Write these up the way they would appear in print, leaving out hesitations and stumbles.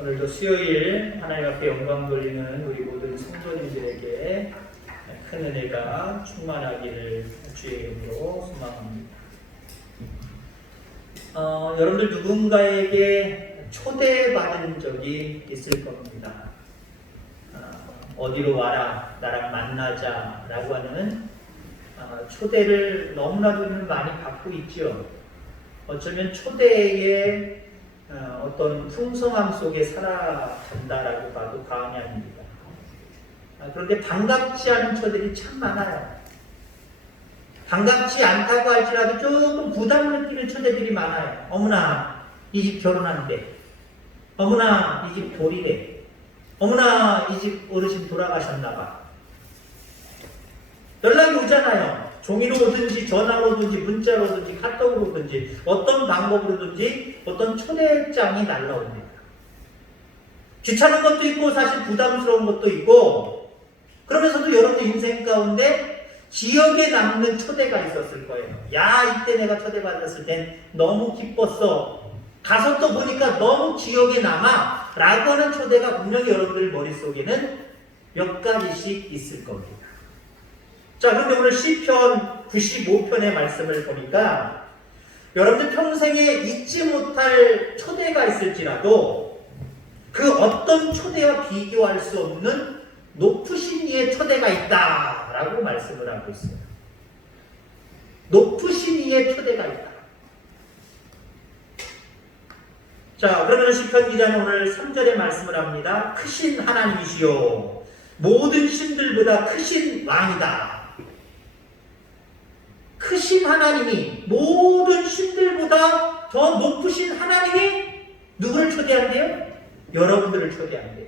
오늘도 수요일 하나님 앞에 영광 돌리는 우리 모든 성도님들에게 큰 은혜가 충만하기를 주의 이름으로 소망합니다. 여러분들 누군가에게 초대받은 적이 있을 겁니다. 어디로 와라, 나랑 만나자 라고 하는 초대를 너무나도 많이 받고 있죠. 어쩌면 초대에 어떤 풍성함 속에 살아간다라고 봐도 과언이 아닙니다. 그런데 반갑지 않은 초대들이 참 많아요. 반갑지 않다고 할지라도 조금 부담 느끼는 초대들이 많아요. 어머나 이 집 결혼한대. 어머나 이 집 돌이래. 어머나 이 집 어르신 돌아가셨나봐. 연락이 오잖아요. 종이로 오든지 전화로 오든지 문자로 오든지 카톡으로 오든지 어떤 방법으로든지 어떤 초대장이 날라옵니다. 귀찮은 것도 있고 사실 부담스러운 것도 있고, 그러면서도 여러분들 인생 가운데 기억에 남는 초대가 있었을 거예요. 야, 이때 내가 초대받았을 땐 너무 기뻤어. 가서 또 보니까 너무 기억에 남아 라고 하는 초대가 분명히 여러분들 머릿속에는 몇 가지씩 있을 겁니다. 자, 그런데 오늘 시편 95편의 말씀을 보니까 여러분들 평생에 잊지 못할 초대가 있을지라도 그 어떤 초대와 비교할 수 없는 높으신 이의 초대가 있다라고 말씀을 하고 있어요. 높으신 이의 초대가 있다. 자, 그러면 시편 기자는 오늘 3절에 말씀을 합니다. 크신 하나님이시요 모든 신들보다 크신 왕이다. 크신 하나님이, 모든 신들보다 더 높으신 하나님이 누구를 초대한대요? 여러분들을 초대한대요.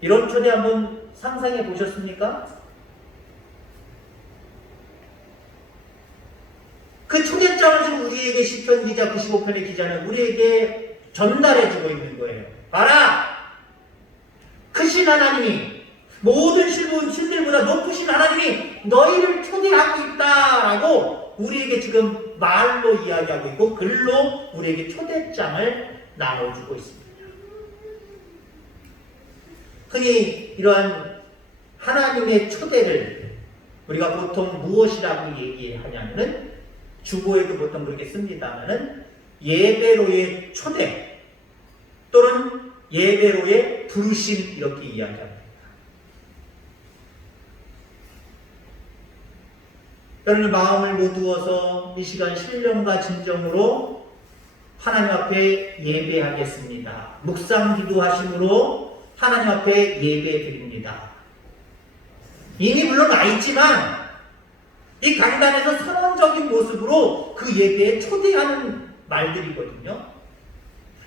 이런 초대 한번 상상해 보셨습니까? 그 초대장을 지금 우리에게 시편 기자 95편의 기자는 우리에게 전달해 주고 있는 거예요. 봐라! 크신 하나님이, 모든 신들보다 높으신 하나님이 너희를 초대하고 있다라고 우리에게 지금 말로 이야기하고 있고 글로 우리에게 초대장을 나눠주고 있습니다. 흔히 이러한 하나님의 초대를 우리가 보통 무엇이라고 얘기하냐면은 주보에도 보통 그렇게 씁니다만은 예배로의 초대 또는 예배로의 부르심 이렇게 이야기합니다. 여러분 마음을 모두어서 이 시간 신령과 진정으로 하나님 앞에 예배하겠습니다. 묵상 기도하심으로 하나님 앞에 예배 드립니다. 이미 물론 와 있지만 이 강단에서 선언적인 모습으로 그 예배에 초대하는 말들이거든요.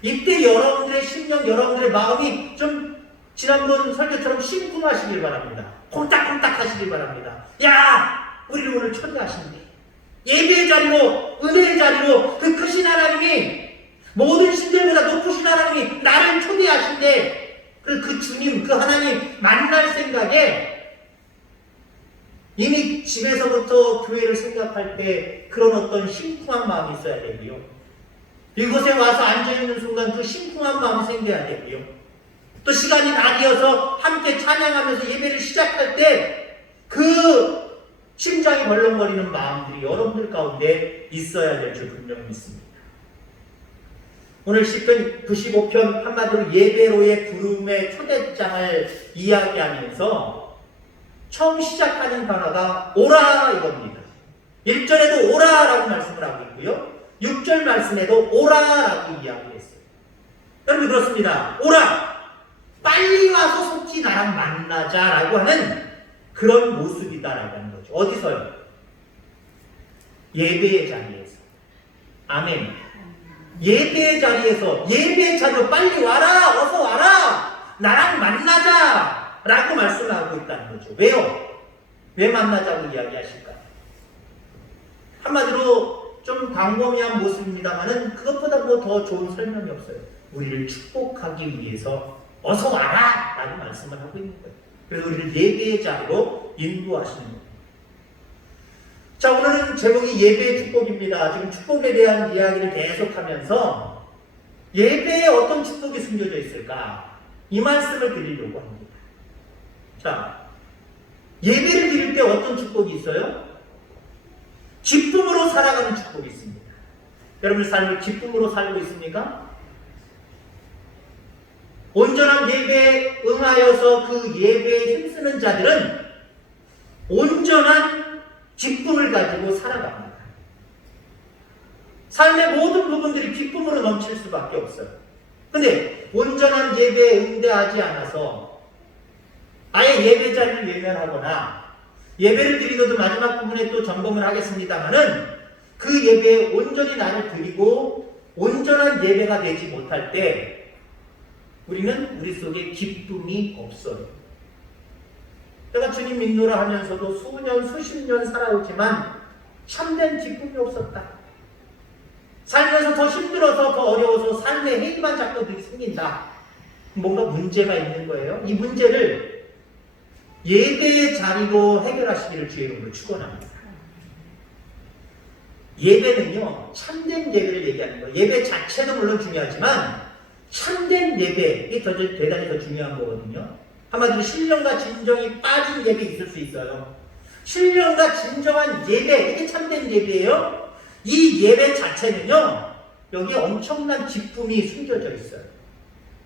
이때 여러분들의 심령, 여러분들의 마음이 좀 지난번 설교처럼 심쿵하시길 바랍니다. 콩닥콩닥 하시길 바랍니다. 야! 우리를 오늘 초대하신대. 예배의 자리로, 은혜의 자리로 그 크신 하나님이, 모든 신들보다 높으신 하나님이 나를 초대하신대. 그 주님, 그 하나님 만날 생각에 이미 집에서부터 교회를 생각할 때 그런 어떤 심쿵한 마음이 있어야 되고요. 이곳에 와서 앉아있는 순간 그 심쿵한 마음이 생겨야 되고요. 또 시간이 낮이어서 함께 찬양하면서 예배를 시작할 때 그 심장이 벌렁거리는 마음들이 여러분들 가운데 있어야 될 줄 분명히 믿습니다. 오늘 시편 95편 한마디로 예배로의 부름의 초대장을 이야기하면서 처음 시작하는 단어가 오라 이겁니다. 1절에도 오라라고 말씀을 하고 있고요. 6절 말씀에도 오라라고 이야기했어요. 여러분 그렇습니다. 오라! 빨리 와서 속히 나랑 만나자라고 하는 그런 모습이다라고 하는 거죠. 어디서요? 예배의 자리에서. 아멘. 예배의 자리에서, 예배의 자리로 빨리 와라! 어서 와라! 나랑 만나자! 라고 말씀하고 있다는 거죠. 왜요? 왜 만나자고 이야기하실까요? 한마디로 좀 광범위한 모습입니다만은 그것보다 뭐 더 좋은 설명이 없어요. 우리를 축복하기 위해서 어서 와라! 라고 말씀을 하고 있는 거예요. 그래서 우리를 예배의 자리로 인도하시는 거예요. 자, 오늘은 제목이 예배의 축복입니다. 지금 축복에 대한 이야기를 계속하면서 예배에 어떤 축복이 숨겨져 있을까? 이 말씀을 드리려고 합니다. 자, 예배를 드릴 때 어떤 축복이 있어요? 기쁨으로 살아가는 축복이 있습니다. 여러분 삶을 기쁨으로 살고 있습니까? 온전한 예배에 응하여서 그 예배에 힘쓰는 자들은 온전한 기쁨을 가지고 살아갑니다. 삶의 모든 부분들이 기쁨으로 넘칠 수밖에 없어요. 근데 온전한 예배에 응대하지 않아서 아예 예배 자리를 외면하거나 예배를 드리고도 마지막 부분에 또 점검을 하겠습니다만은 그 예배에 온전히 나를 드리고 온전한 예배가 되지 못할 때 우리는 우리 속에 기쁨이 없어요. 내가 주님 믿노라 하면서도 수년 수십 년 살아오지만 참된 기쁨이 없었다. 살면서 더 힘들어서 더 어려워서 삶의 해이만 자꾸 생긴다. 뭔가 문제가 있는 거예요. 이 문제를 예배의 자리로 해결하시기를 주의 이름으로 축원합니다. 예배는요, 참된 예배를 얘기하는 거예요. 예배 자체도 물론 중요하지만 참된 예배, 대단히 더 중요한 거거든요. 한마디로 신령과 진정이 빠진 예배 있을 수 있어요. 신령과 진정한 예배, 이게 참된 예배예요. 이 예배 자체는요, 여기에 엄청난 기쁨이 숨겨져 있어요.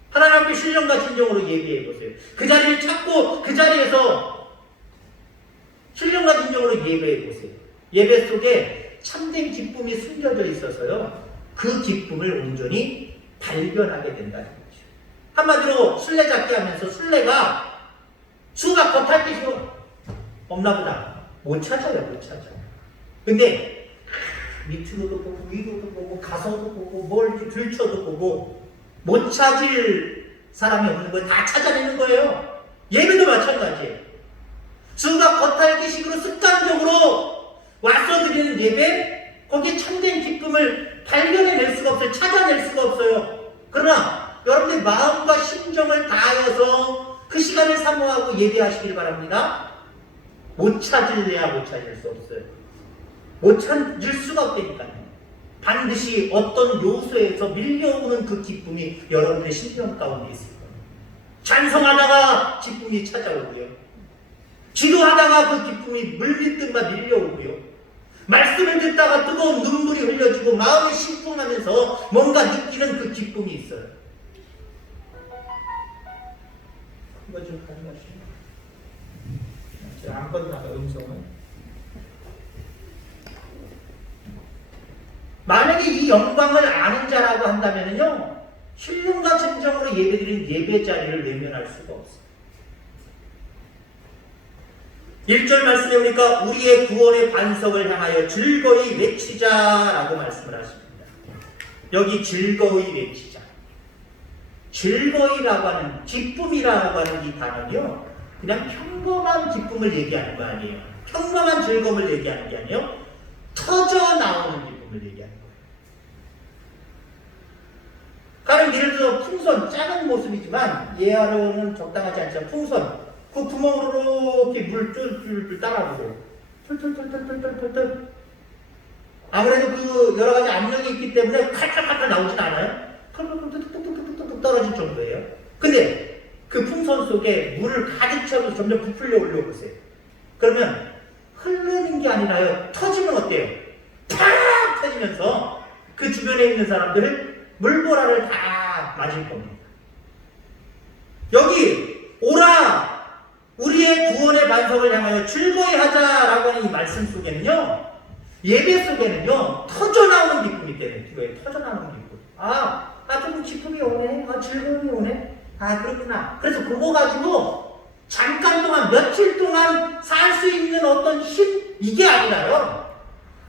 하나님 앞에 신령과 진정으로 예배해 보세요. 그 자리를 찾고 그 자리에서 신령과 진정으로 예배해 보세요. 예배 속에 참된 기쁨이 숨겨져 있어서요, 그 기쁨을 온전히 발견하게 된다는 거죠. 한마디로 술래잡기 하면서 술래가 수가 겉핥기 쉬워. 없나 보다. 못 찾아요, 못 찾아. 근데 밑으로도 보고 위로도 보고 가서도 보고 뭘 들춰도 보고 못 찾을 사람이 없는 거예요. 다 찾아내는 거예요. 예배도 마찬가지예요. 수가 겉핥기식으로 습관적으로 와서 드리는 예배, 거기에 참된 기쁨을 발견해낼 수가 없어요. 찾아낼 수가 없어요. 그러나 여러분의 마음과 심정을 다하여서 그 시간을 사모하고 예배하시길 바랍니다. 못 찾을 수 없어요. 못 찾을 수가 없다니까요. 반드시 어떤 요소에서 밀려오는 그 기쁨이 여러분의 심령 가운데 있을 거예요. 찬송하다가 기쁨이 찾아오고요. 기도하다가 그 기쁨이 물밀듯 밀려오고요. 말씀을 듣다가 뜨거운 눈물이 흘려지고 마음이 심쿵하면서 뭔가 느끼는 그 기쁨이 있어요. 이거 좀 가져가시죠. 제가 안 건나가 음성은. 만약에 이 영광을 아는 자라고 한다면요, 신령과 진정으로 예배드린 예배 자리를 외면할 수가 없어요. 1절 말씀에 보니까 우리의 구원의 반석을 향하여 즐거이 외치자라고 말씀을 하십니다. 여기 즐거이 외치자. 즐거이라고 하는, 기쁨이라고 하는 이 단어는요, 그냥 평범한 기쁨을 얘기하는 거 아니에요. 평범한 즐거움을 얘기하는 게 아니에요. 터져 나오는 기쁨을 얘기하는 거예요. 가령 예를 들어 풍선, 작은 모습이지만 예하로는 적당하지 않지만 풍선, 그 구멍으로 이렇게 물 뚫뚫 따라보고 툴툴툴툴툴툴툴, 아무래도 그 여러 가지 압력이 있기 때문에 칼칼칼칼 나오진 않아요. 뚝뚝뚝뚝뚝뚝뚝 떨어질 정도예요. 근데 그 풍선 속에 물을 가득 채워서 점점 부풀려 올려보세요. 그러면 흐르는 게 아니라요, 터지면 어때요? 팍 터지면서 그 주변에 있는 사람들을 물보라를 다 맞을 겁니다. 여기 오라 우리의 구원의 반석을 향하여 즐거이 하자라고 하는 이 말씀 속에는요, 예배 속에는요, 터져나오는 기쁨이 있다는 거예요. 터져나오는 기쁨. 좀 기쁨이 오네. 즐거움이 오네. 그렇구나. 그래서 그거 가지고 잠깐 동안, 며칠 동안 살 수 있는 어떤 힘, 이게 아니라요,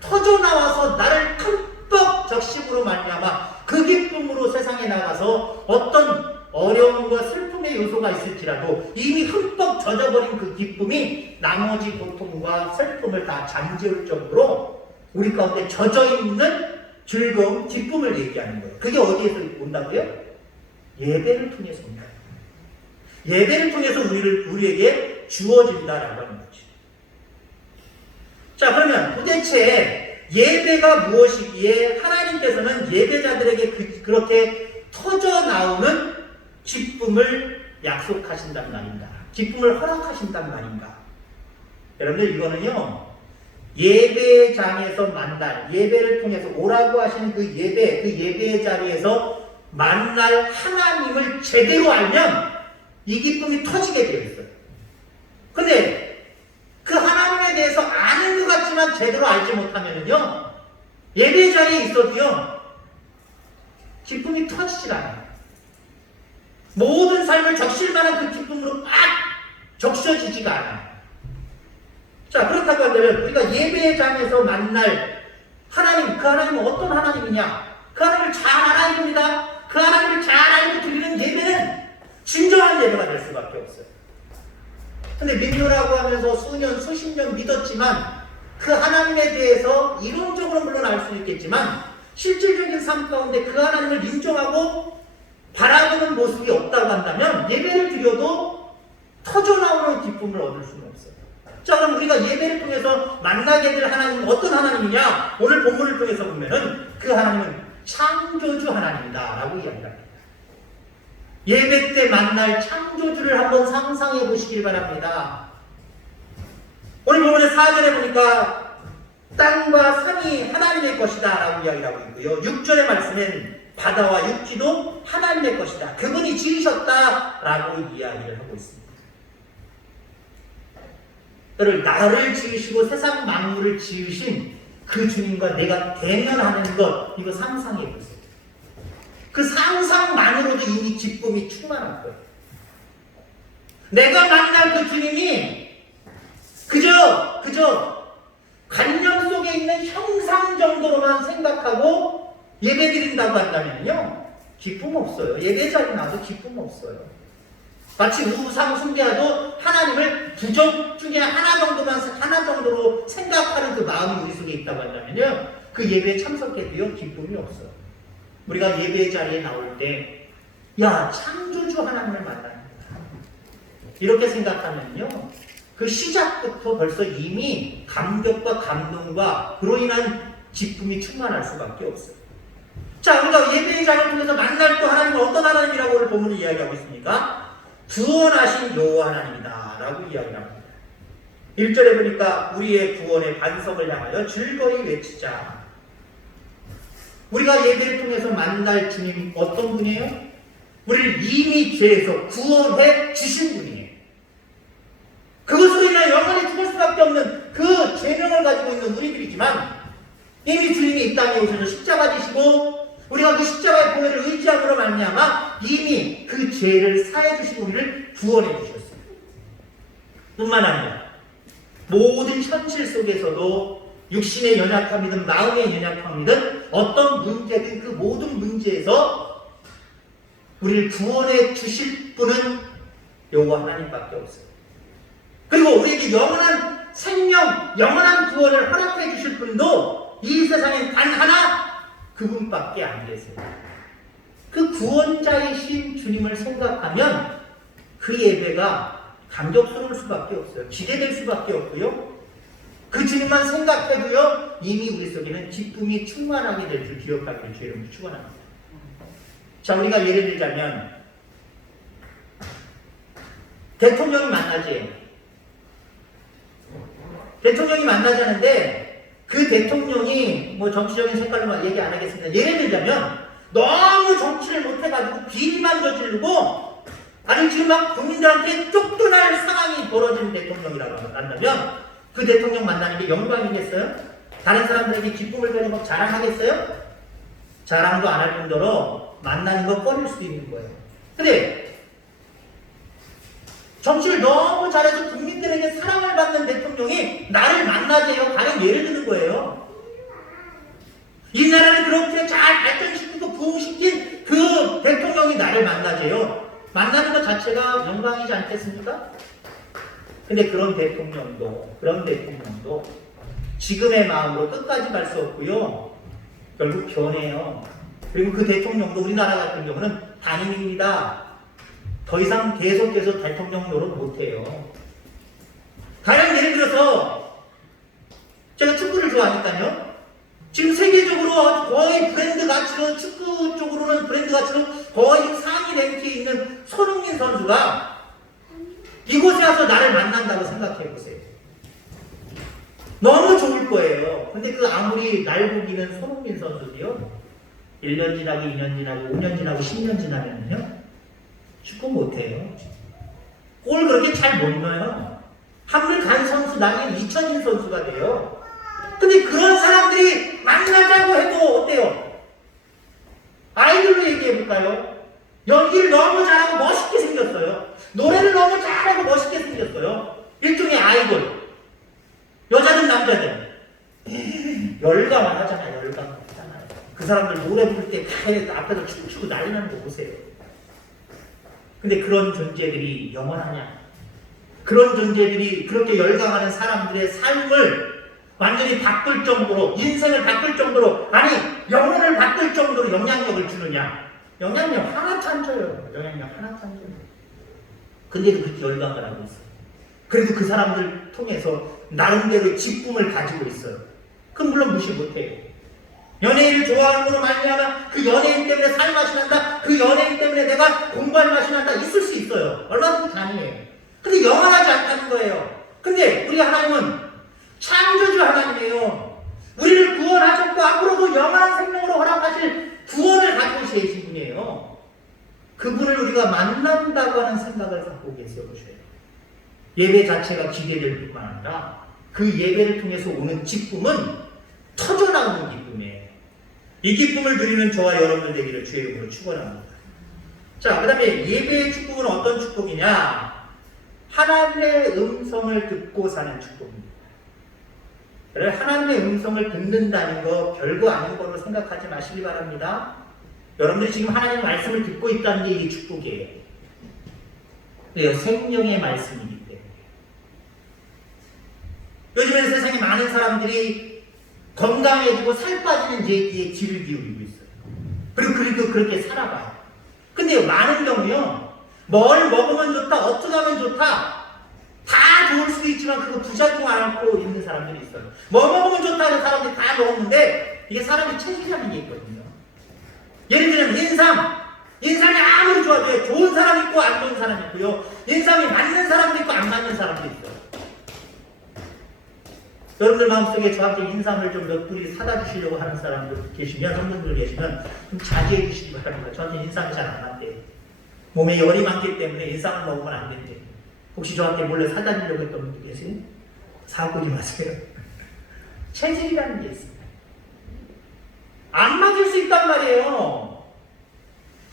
터져나와서 나를 흠뻑 적심으로 말미암아 그 기쁨으로 세상에 나가서 어떤 어려움과 슬픔의 요소가 있을지라도 이미 흠뻑 젖어버린 그 기쁨이 나머지 고통과 슬픔을 다 잠재울 정도로 우리 가운데 젖어있는 즐거움, 기쁨을 얘기하는 거예요. 그게 어디에서 온다고요? 예배를 통해서 온다. 예배를 통해서 우리에게 주어진다라고 하는 거죠. 자, 그러면 도대체 예배가 무엇이기에 하나님께서는 예배자들에게 그렇게 터져 나오는 기쁨을 약속하신단 말인가? 기쁨을 허락하신단 말인가? 여러분들 이거는요, 예배장에서 만날, 예배를 통해서 오라고 하시는 그 예배의 자리에서 만날 하나님을 제대로 알면 이 기쁨이 터지게 되어 있어요. 근데 그 하나님에 대해서 아는 것 같지만 제대로 알지 못하면요, 예배 자리에 있어도요, 기쁨이 터지질 않아요. 모든 삶을 적실만한 그 기쁨으로 막 적셔지지가 않아요. 자, 그렇다고 한다면 우리가 예배장에서 만날 하나님, 그 하나님은 어떤 하나님이냐? 그 하나님을 잘 알아야 됩니다. 그 하나님을 잘 알고 드리는 예배는 진정한 예배가 될 수밖에 없어요. 근데 믿노라고 하면서 수년, 수십 년 믿었지만 그 하나님에 대해서 이론적으로 물론 알 수 있겠지만 실질적인 삶 가운데 그 하나님을 인정하고 바라보는 모습이 없다고 한다면 예배를 드려도 터져나오는 기쁨을 얻을 수는 없어요. 자, 그럼 우리가 예배를 통해서 만나게 될 하나님은 어떤 하나님이냐? 오늘 본문을 통해서 보면은 그 하나님은 창조주 하나님이다 라고 이야기합니다. 예배 때 만날 창조주를 한번 상상해 보시길 바랍니다. 오늘 본문의 4절에 보니까 땅과 산이 하나님의 것이다 라고 이야기를 하고 있고요. 6절의 말씀엔 바다와 육지도 하나님의 것이다. 그분이 지으셨다 라고 이야기를 하고 있습니다. 나를 지으시고 세상 만물을 지으신 그 주님과 내가 대면하는 것, 이거 상상해 보세요. 그 상상만으로도 이미 기쁨이 충만할 거예요. 내가 만날 그 주님이 그저 관념 속에 있는 형상 정도로만 생각하고 예배 드린다고 한다면요, 기쁨 없어요. 예배 자리 나와도 기쁨 없어요. 마치 우상 숭배하도 하나님을 부족 중에 하나 정도로 생각하는 그 마음이 우리 속에 있다고 한다면요, 그 예배에 참석해도요, 기쁨이 없어요. 우리가 예배 자리에 나올 때, 야, 창조주 하나님을 만납니다. 이렇게 생각하면요, 그 시작부터 벌써 이미 감격과 감동과 그로 인한 기쁨이 충만할 수밖에 없어요. 자, 우리가 예배의 자리를 통해서 만날 또 하나님은 어떤 하나님이라고 오늘 본문을 이야기하고 있습니까? 구원하신 여호와 하나님이다 라고 이야기를 합니다. 1절에 보니까 우리의 구원의 반석을 향하여 즐거이 외치자. 우리가 예배를 통해서 만날 주님 어떤 분이에요? 우리를 이미 죄에서 구원해 주신 분이에요. 그것으로 인하여 영원히 죽을 수밖에 없는 그 죄명을 가지고 있는 우리들이지만 이미 주님이 이 땅에 오셔서 십자가 지시고 우리가 그 십자가의 보혈을 의지함으로 말미암아 이미 그 죄를 사해 주시고 우리를 구원해 주셨어요. 뿐만 아니라 모든 현실 속에서도 육신의 연약함이든 마음의 연약함이든 어떤 문제든 그 모든 문제에서 우리를 구원해 주실 분은 여호와 하나님밖에 없어요. 그리고 우리에게 영원한 생명, 영원한 구원을 허락해 주실 분도 이 세상에 단 하나 그분밖에 안 계세요. 그 구원자이신 주님을 생각하면 그 예배가 감격스러울 수밖에 없어요. 기대될 수밖에 없고요. 그 주님만 생각해도요, 이미 우리 속에는 기쁨이 충만하게 될 줄 기억하기를 주의 이름으로 축원합니다. 자, 우리가 예를 들자면 대통령이 만나지. 대통령이 만나자는데 그 대통령이 뭐 정치적인 색깔로만 얘기 안 하겠습니다. 예를 들자면 너무 정치를 못해가지고 비리만 저지르고 아니 지금 막 국민들한테 쫓겨날 상황이 벌어지는 대통령이라고 한다면 그 대통령 만나는 게 영광이겠어요? 다른 사람들에게 기쁨을 가지고 막 자랑하겠어요? 자랑도 안 할 뿐더러 만나는 거 꺼릴 수도 있는 거예요. 근데 정치를 너무 잘해서 국민들에게 사랑을 받는 대통령이 나를 만나재요. 가령 예를 드는 거예요. 이 나라를 그렇게 잘 발전시키고 부흥시킨 그 대통령이 나를 만나재요. 만나는 것 자체가 영광이지 않겠습니까? 근데 그런 대통령도 지금의 마음으로 끝까지 갈 수 없고요. 결국 변해요. 그리고 그 대통령도 우리나라 같은 경우는 단임입니다. 더 이상 계속해서 대통령 노릇 못해요. 가령 예를 들어서 제가 축구를 좋아하니까요. 지금 세계적으로 거의 브랜드 가치로 축구 쪽으로는 브랜드 가치로 거의 상위 랭크에 있는 손흥민 선수가 이곳에 와서 나를 만난다고 생각해 보세요. 너무 좋을 거예요. 근데 그 아무리 날고기는 손흥민 선수도요, 1년 지나고 2년 지나고 5년 지나고 10년 지나면요, 축구 못해요. 골 그렇게 잘 못 넣어요. 한물 간 선수 나중에 잊혀진 선수가 돼요. 근데 그런 사람들이 만나자고 해도 어때요? 아이들로 얘기해볼까요? 연기를 너무 잘하고 멋있게 생겼어요. 노래를 너무 잘하고 멋있게 생겼어요. 일종의 아이돌. 여자든 남자든 열광을 하잖아요. 열광을 하잖아요. 그 사람들 노래 부를 때 다 앞에서 춤추고 난리 나는 거 보세요. 근데 그런 존재들이 영원하냐? 그런 존재들이 그렇게 열광하는 사람들의 삶을 완전히 바꿀 정도로, 인생을 바꿀 정도로, 아니 영혼을 바꿀 정도로 영향력을 주느냐? 영향력 하나도 안 줘요. 영향력 하나도 안 줘요. 근데도 그렇게 열광을 하고 있어요. 그래도 그 사람들 통해서 나름대로의 기쁨을 가지고 있어요. 그럼 물론 무시 못해요. 연예인을 좋아하는 거로 말미암아 그 연예인 때문에 살 맛이 난다, 그 연예인 때문에 내가 공부할 맛이 난다, 있을 수 있어요. 얼마든지 가능해요. 근데 영원하지 않다는 거예요. 근데 우리 하나님은 창조주 하나님이에요. 우리를 구원하셨고 앞으로도 영원한 생명으로 허락하실 구원을 가지고 계신 분이에요. 그분을 우리가 만난다고 하는 생각을 갖고 계세요. 예배 자체가 기대될 뿐만 아니라 그 예배를 통해서 오는 기쁨은 터져나오는 기쁨이에요. 이 기쁨을 누리는 저와 여러분들 되기를 주의 이름으로 축원합니다. 자, 그 다음에 예배의 축복은 어떤 축복이냐? 하나님의 음성을 듣고 사는 축복입니다. 하나님의 음성을 듣는다는 거 별거 아닌 걸로 생각하지 마시기 바랍니다. 여러분들이 지금 하나님의 말씀을 듣고 있다는 게 이게 축복이에요. 왜요? 생명의 말씀이기 때문에. 요즘에는 세상에 많은 사람들이 건강해지고 살 빠지는 얘기에 귀를 기울이고 있어요. 그리고 그렇게 살아가요. 근데 많은 경우요, 뭘 먹으면 좋다, 어떻게 하면 좋다, 다 좋을 수도 있지만 그거 부작용 안 하고 있는 사람들이 있어요. 뭐 먹으면 좋다고 사람들이 다 먹었는데 이게 사람이 체질이라는 게 있거든요. 예를 들면 인삼이 아무리 좋아도 좋은 사람 있고 안 좋은 사람 있고요, 인삼이 맞는 사람도 있고 안 맞는 사람도 있어요. 여러분들 마음속에 저한테 인삼을 좀 몇 뿌리 사다 주시려고 하는 사람들 계시면, 성도들 계시면 좀 자제해 주시기 바랍니다. 저한테 인삼이 잘 안 맞대요. 몸에 열이 많기 때문에 인삼을 먹으면 안 된대요. 혹시 저한테 몰래 사다 주려고 했던 분들 계세요? 사고지 마세요. 체질이라는 게 있습니다. 안 맞을 수 있단 말이에요.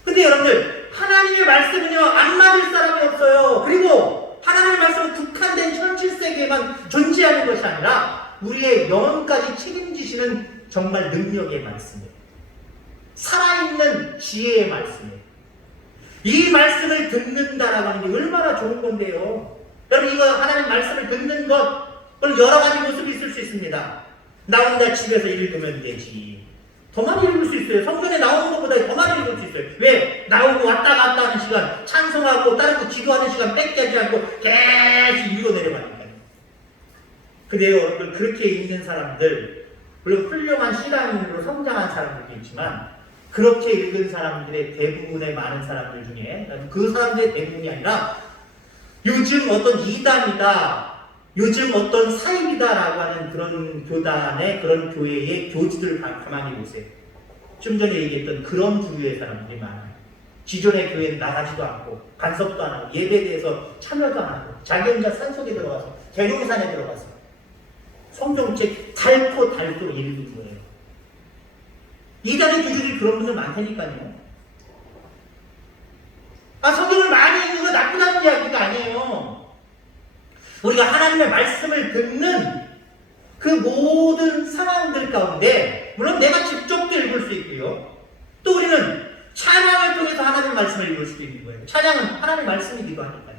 근데 여러분들, 하나님의 말씀은요, 안 맞을 사람이 없어요. 그리고 하나님의 말씀은 국한된 현실세계에만 존재하는 것이 아니라 우리의 영혼까지 책임지시는 정말 능력의 말씀이에요. 살아있는 지혜의 말씀이에요. 이 말씀을 듣는다라고 하는 게 얼마나 좋은 건데요. 여러분, 이거 하나님 말씀을 듣는 것, 여러 가지 모습이 있을 수 있습니다. 나 혼자 집에서 읽으면 되지. 더 많이 읽을 수 있어요. 성경에 나오는 것보다 더 많이 읽을 수 있어요. 왜? 나오고 왔다 갔다 하는 시간, 찬송하고 다른 거 기도하는 시간 뺏기지 않고 계속 읽어 내려가니까요. 근데요, 그렇게 읽는 사람들, 물론 훌륭한 신앙인으로 성장한 사람들도 있지만, 그렇게 읽은 사람들의 대부분의 많은 사람들 중에, 그 사람들의 대부분이 아니라 요즘 어떤 이단이다, 요즘 어떤 사입이다라고 하는 그런 교단의, 그런 교회의 교주들 가만히 보세요. 좀 전에 얘기했던 그런 부류의 사람들이 많아요. 기존의 교회는 나가지도 않고 간섭도 안 하고 예배에 대해서 참여도 안 하고 자기 혼자 산속에 들어가서 계룡산에 들어가서 성경책 닳고 읽는 거예요. 이단의 교주들이 그런 분들 많다니까요. 성경을 많이 읽는 거 나쁘다는 이야기가 아니에요. 우리가 하나님의 말씀을 듣는 그 모든 상황들 가운데, 물론 내가 직접도 읽을 수 있고요, 또 우리는 찬양을 통해서 하나님의 말씀을 읽을 수도 있는 거예요. 찬양은 하나님의 말씀이기도 하니까요.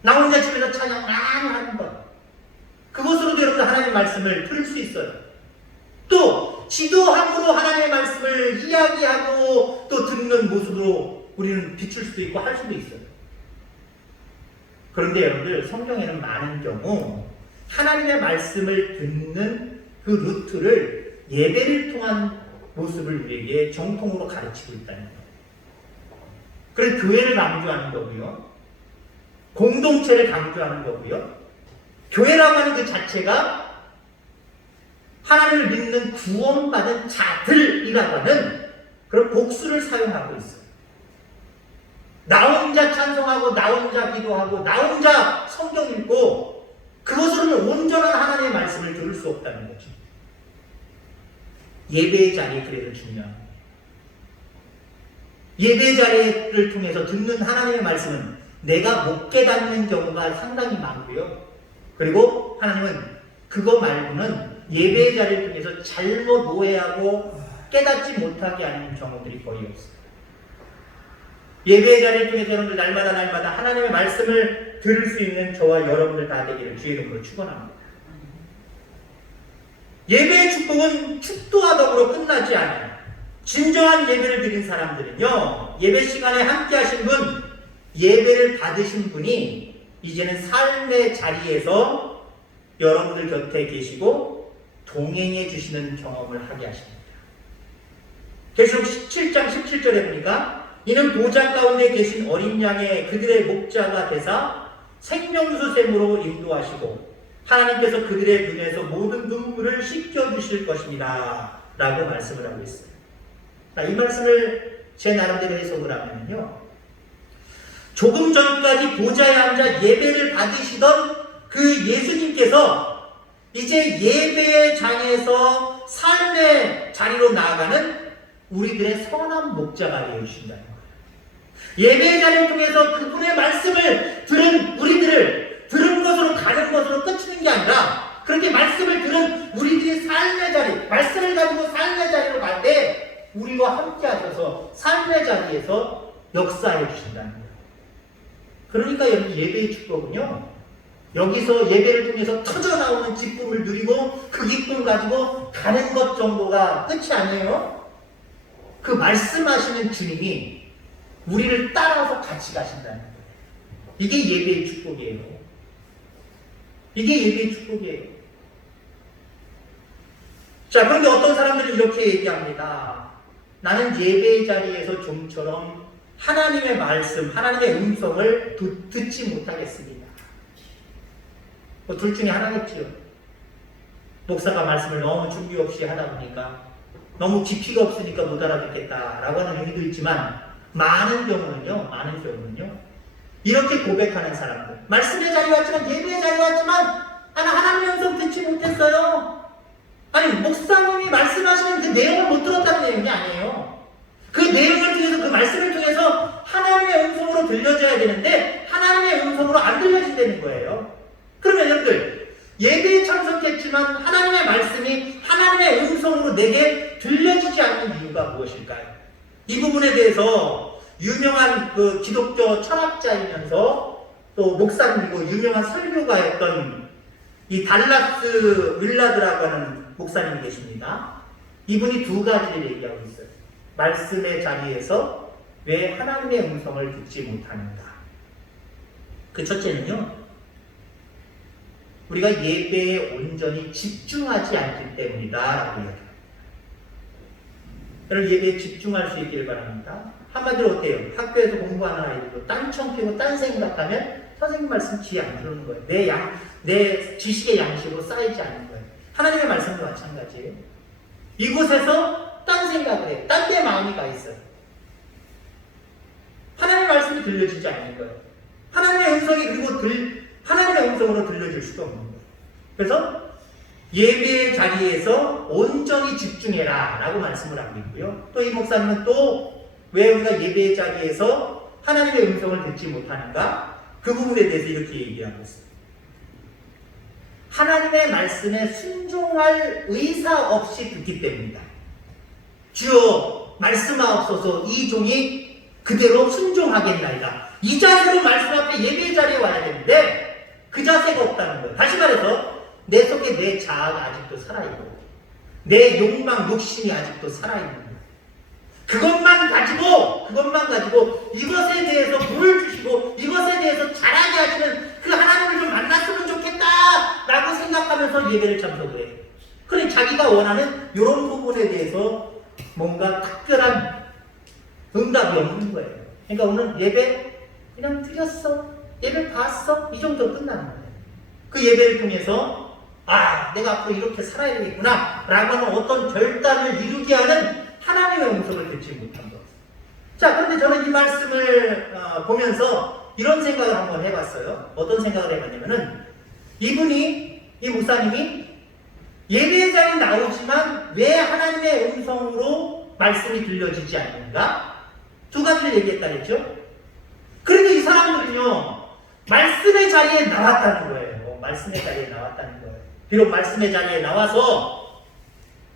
나 혼자 집에서 찬양 많이 하는 것, 그것으로도 여러분 하나님의 말씀을 들을 수 있어요. 또 지도함으로 하나님의 말씀을 이야기하고 또 듣는 모습으로 우리는 비출 수도 있고 할 수도 있어요. 그런데 여러분들, 성경에는 많은 경우 하나님의 말씀을 듣는 그 루트를 예배를 통한 모습을 우리에게 정통으로 가르치고 있다는 거예요. 그래서 교회를 강조하는 거고요. 공동체를 강조하는 거고요. 교회라고 하는 그 자체가 하나님을 믿는 구원받은 자들이라고 하는 그런 복수를 사용하고 있어요. 나 혼자 찬송하고 나 혼자 기도하고 나 혼자 성경 읽고 그것으로는 온전한 하나님의 말씀을 들을 수 없다는 거죠. 예배의 자리에 그래도 중요한 거예요. 예배의 자리를 통해서 듣는 하나님의 말씀은 내가 못 깨닫는 경우가 상당히 많고요. 그리고 하나님은 그거 말고는 예배의 자리를 통해서 잘못 오해하고 깨닫지 못하게 하는 경우들이 거의 없어요. 예배의 자리를 통해서 여러분들 날마다 하나님의 말씀을 들을 수 있는 저와 여러분들 다 되기를 주의 이름으로 축원합니다. 예배의 축복은 축도와 더불어 끝나지 않아요. 진정한 예배를 드린 사람들은요, 예배 시간에 함께 하신 분, 예배를 받으신 분이 이제는 삶의 자리에서 여러분들 곁에 계시고 동행해 주시는 경험을 하게 하십니다. 계시록 17장 17절에 보니까 이는 보좌 가운데 계신 어린 양의 그들의 목자가 되사 생명수샘으로 인도하시고 하나님께서 그들의 눈에서 모든 눈물을 씻겨주실 것입니다 라고 말씀을 하고 있어요. 이 말씀을 제 나름대로 해석을 하면요, 조금 전까지 보좌에 앉아 예배를 받으시던 그 예수님께서 이제 예배의 장에서 삶의 자리로 나아가는 우리들의 선한 목자가 되어주신다는 거예요. 예배의 자리를 통해서 그분의 말씀을 들은 우리들을 들은 것으로 가는 것으로 끝이는 게 아니라 그렇게 말씀을 들은 우리들이 삶의 자리, 말씀을 가지고 삶의 자리로 갈 때 우리와 함께 하셔서 삶의 자리에서 역사해 주신다는 거예요. 그러니까 여기 예배의 축복은요, 여기서 예배를 통해서 터져나오는 기쁨을 누리고 그 기쁨을 가지고 가는 것 정도가 끝이 아니에요. 그 말씀하시는 주님이 우리를 따라서 같이 가신다는 거예요. 이게 예배의 축복이에요. 이게 예배의 축복이에요. 자, 그런데 어떤 사람들은 이렇게 얘기합니다. 나는 예배의 자리에서 좀처럼 하나님의 말씀, 하나님의 음성을 듣지 못하겠습니다. 둘 중에 하나겠지요. 목사가 말씀을 너무 준비 없이 하다 보니까 너무 깊이가 없으니까 못 알아듣겠다라고 하는 의미도 있지만 많은 경우는요 이렇게 고백하는 사람들, 말씀의 자리에 왔지만 예배의 자리에 왔지만 나는 하나님의 음성 듣지 못했어요. 아니, 목사님이 말씀하시는 그 내용을 못 들었다는 내용이 아니에요. 그 내용을 통해서, 그 말씀을 통해서 하나님의 음성으로 들려줘야 되는데 하나님의 음성으로 안 들려진다는 거예요. 그러면 여러분들, 예배에 참석했지만 하나님의 말씀이 하나님의 음성으로 내게 들려지지 않는 이유가 무엇일까요? 이 부분에 대해서 유명한 그 기독교 철학자이면서 또 목사님이고 유명한 설교가였던 이 달라스 윌라드라고 하는 목사님이 계십니다. 이분이 두 가지를 얘기하고 있어요. 말씀의 자리에서 왜 하나님의 음성을 듣지 못하는가? 그 첫째는요, 우리가 예배에 온전히 집중하지 않기 때문이다 라고 이야기합니다. 여러분, 예배에 집중할 수 있기를 바랍니다. 한마디로 어때요? 학교에서 공부하는 아이들도 딴청 피고 딴 생각하면 선생님 말씀 귀에 안 들어오는 거예요. 내 지식의 양식으로 쌓이지 않는 거예요. 하나님의 말씀도 마찬가지예요. 이곳에서 딴 생각을 해요. 딴 데 마음이 가 있어요. 하나님의 말씀이 들려지지 않는 거예요. 하나님의 음성이 하나님의 음성으로 들려질 수도 없는 거예요. 그래서 예배의 자리에서 온전히 집중해라 라고 말씀을 하고 있고요. 또 이 목사님은 또 왜 우리가 예배의 자리에서 하나님의 음성을 듣지 못하는가? 그 부분에 대해서 이렇게 얘기하고 있어요. 하나님의 말씀에 순종할 의사 없이 듣기 때문이다. 주여 말씀하옵소서, 이 종이 그대로 순종하겠나이다. 이 자세로 말씀 앞에 예배의 자리에 와야 되는데 그 자세가 없다는 거예요. 다시 말해서 내 속에 내 자아가 아직도 살아있고 내 욕망, 욕심이 아직도 살아있는 거예요. 그것만 가지고 이것에 대해서 보여주시고 이것에 대해서 잘하게 하시는 그 하나님을 좀 만났으면 좋겠다 라고 생각하면서 예배를 참석을 해요. 그래, 자기가 원하는 이런 부분에 대해서 뭔가 특별한 응답이 없는 거예요. 그러니까 오늘 예배 그냥 드렸어, 예배 봤어, 이 정도 끝나는 거예요. 그 예배를 통해서 내가 앞으로 이렇게 살아야 되겠구나 라고 하는 어떤 결단을 이루게 하는 하나님의 음성을 듣지 못한 것. 자, 그런데 저는 이 말씀을 보면서 이런 생각을 한번 해봤어요. 어떤 생각을 해봤냐면은 이 목사님이 예배장에 나오지만 왜 하나님의 음성으로 말씀이 들려지지 않는가? 두 가지를 얘기했다 그랬죠? 그래도 이 사람들은요, 말씀의 자리에 나왔다는 거예요. 말씀의 자리에 나왔다는 거예요. 비록 말씀의 자리에 나와서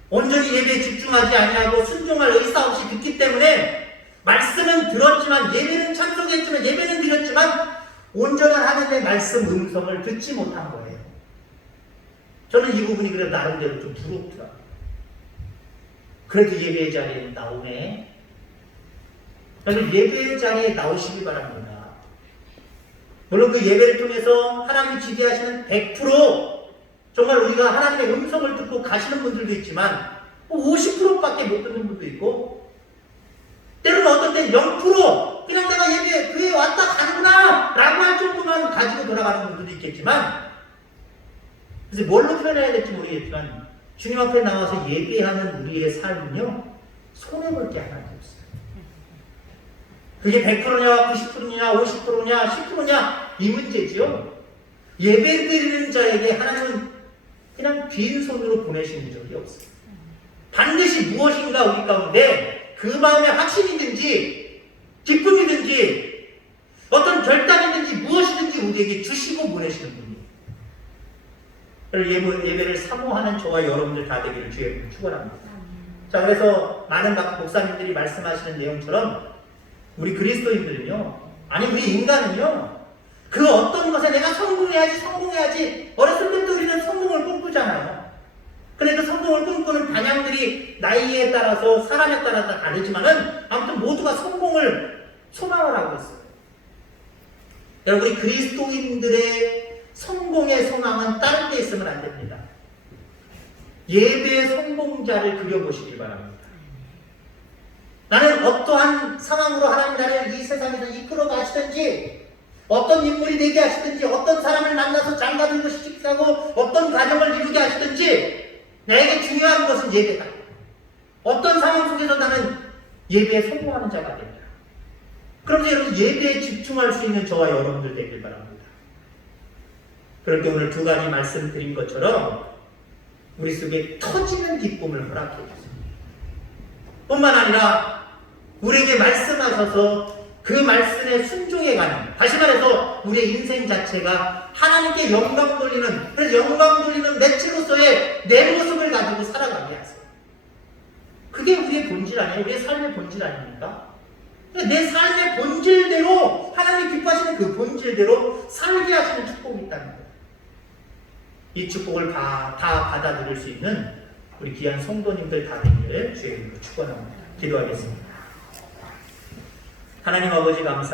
온전히 예배에 집중하지 아니하고 순종할 의사 없이 듣기 때문에 말씀은 들었지만, 예배는 참석했지만, 예배는 드렸지만 온전한 하나님의 말씀 음성을 듣지 못한 거예요. 저는 이 부분이 그래도 나름대로 좀 부럽더라고요. 그래도 예배의 자리에 나오네. 저는 예배의 자리에 나오시기 바랍니다. 물론 그 예배를 통해서 하나님이 지배하시는 100% 정말 우리가 하나님의 음성을 듣고 가시는 분들도 있지만 50%밖에 못 듣는 분도 있고, 때로는 어떤 때는 0% 그냥 내가 예배 교회에 왔다 가는구나 라고 할 정도만 가지고 돌아가는 분들도 있겠지만, 그래서 뭘로 표현해야 될지 모르겠지만 주님 앞에 나와서 예배하는 우리의 삶은요, 손해볼 게 하나도 없어요. 그게 100%냐 90%냐 50%냐 10%냐 이 문제지요. 예배 드리는 자에게 하나님은 그냥 빈손으로 보내시는 적이 없어요. 반드시 무엇인가 우리 가운데 그 마음의 확신이든지 기쁨이든지 어떤 결단이든지 무엇이든지 우리에게 주시고 보내시는 분이에요. 예배를 사모하는 저와 여러분들 다 되기를 주의 축원합니다. 자, 그래서 많은 목사님들이 말씀하시는 내용처럼 우리 그리스도인들은요, 아니 우리 인간은요, 그 어떤 것에 내가 성공해야지 어렸을 때부터 우리는 성공을 꿈꾸잖아요. 근데 그 성공을 꿈꾸는 방향들이 나이에 따라서 사람에 따라서 다르지만은 아무튼 모두가 성공을 소망을 하고 있어요. 여러분, 우리 그리스도인들의 성공의 소망은 다른 데 있으면 안 됩니다. 예배의 성공자를 그려보시기 바랍니다. 나는 어떠한 상황으로 하나님 나를 이 세상에서 이끌어 가시든지, 어떤 인물이 되게 하시든지, 어떤 사람을 만나서 장가들고 시집가고 어떤 가정을 이루게 하시든지, 나에게 중요한 것은 예배다. 어떤 상황 속에서 나는 예배에 성공하는 자가 된다. 그럼 여러분, 예배에 집중할 수 있는 저와 여러분들 되길 바랍니다. 그럴 때 오늘 두 가지 말씀드린 것처럼 우리 속에 터지는 기쁨을 허락해 주세요. 뿐만 아니라 우리에게 말씀하셔서 그 말씀에 순종해가는, 다시 말해서 우리의 인생 자체가 하나님께 영광 돌리는, 그래서 영광 돌리는 매체로서의 내 모습을 가지고 살아가게 하세요. 그게 우리의 본질 아니에요? 우리의 삶의 본질 아닙니까? 내 삶의 본질대로, 하나님 기뻐하시는 그 본질대로 살게 하시는 축복이 있다는 거예요. 이 축복을 다 받아들일 수 있는 우리 귀한 성도님들 다 되기를 주의 이름으로 축원합니다. 기도하겠습니다. 하나님 아버지 감사합니다.